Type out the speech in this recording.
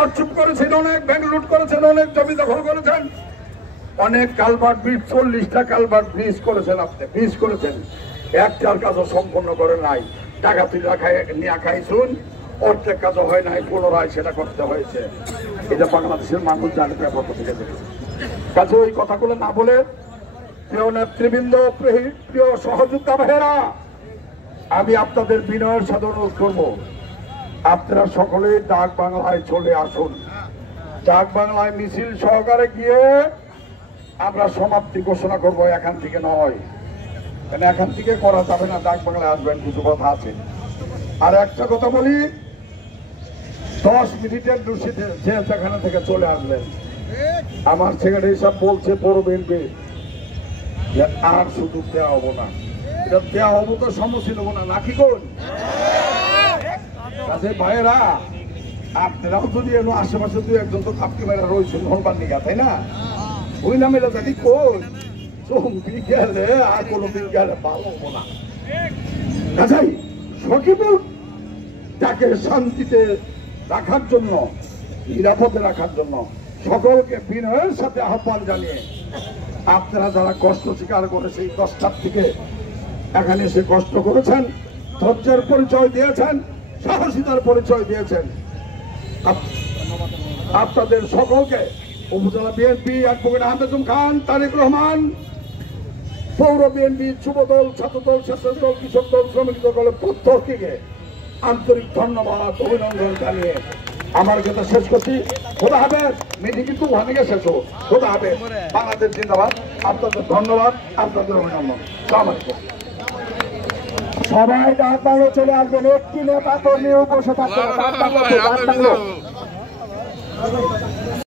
তছরূপ করেছেন, অনেক ব্যাংক লুট করেছেন, অনেক জমি দখল করেছেন, অনেক কালভার্ট ব্রিজ 40টা কালভার্ট ব্রিজ করেছেন, আপনি ব্রিজ করেছেন, একটার কাজও সম্পন্ন করে নাই। টাকা তুলে নিয়ে খাইছুন, অর্ধেক কাজও হয় নাই, পুনরায় সেটা করতে হয়েছে। এটা বাংলাদেশের মানুষ জানে ব্যাপার থেকে কাছে ওই কথাগুলো না বলে, প্রিয় নেতৃবৃন্দ, প্রিয় সহযোদ্ধা ভাইয়েরা, আমি আপনাদের বিনয়ের সাথে অনুরোধ করবো, আপনারা সকলেই ডাক বাংলায় চলে আসুন। ডাক বাংলায় মিছিল সহকারে গিয়ে আমরা সমাপ্তি ঘোষণা করবো, এখান থেকে নয়, কারণ এখান থেকে করা যাবে না। ডাক বাংলায় আসবেন, কিছু কথা আছে। আর একটা কথা বলি, 10 মিনিটের দূষিতে যে সেখানে থেকে চলে আসলেন, আমার সেক্রেটারি সাহেব বলছে বড় বিএনপি যে আর সুযোগ দেওয়া হবো না, এটা দেওয়া হবো তো সমস্যা নেবো না, নাকি কোন কাছে ভাইয়েরা, আপনারাও যদি এলো আশেপাশে 2-1 তো থাপকি মেয়েরা রয়েছেন হলবার নিগা, তাই না? ওই নামে জানি কোন চমকি গেলে আর কোনোদিন গেলে ভালো হবো না। কাছাই সখীপুর তাকে শান্তিতে রাখার জন্য, নিরাপদে রাখার জন্য সকলকে বিনয়ের সাথে আহ্বান জানিয়ে, আপনারা যারা কষ্ট স্বীকার করে সেই 10টার থেকে এখানে এসে কষ্ট করেছেন, ধৈর্যের পরিচয় দিয়েছেন, সাহসিতার পরিচয় দিয়েছেন, আপনাদের সকলকে উপজেলা বিএনপি অ্যাডভোকেট আহমেদ খান, তারেক রহমান, পৌর বিএনপি, যুবদল, ছাত্রদল, স্বেচ্ছাসেবক দল, কৃষক দল, শ্রমিক দলের প্রত্যেককে আন্তরিক ধন্যবাদ, অভিনন্দন জানিয়ে আমার কথা শেষ করছি। খোদা হাফেজ। মিটিং কিন্তু ওখানে গিয়ে শেষ হোক। খোদা হাফেজ। বাংলাদেশ জিন্দাবাদ। আপনাদের ধন্যবাদ, আপনাদের অভিনন্দন। আসসালামু আলাইকুম। সবাই ডাক বাংলো চলে আসবেন, একটি নেতা কর্মী বসে থাকবে।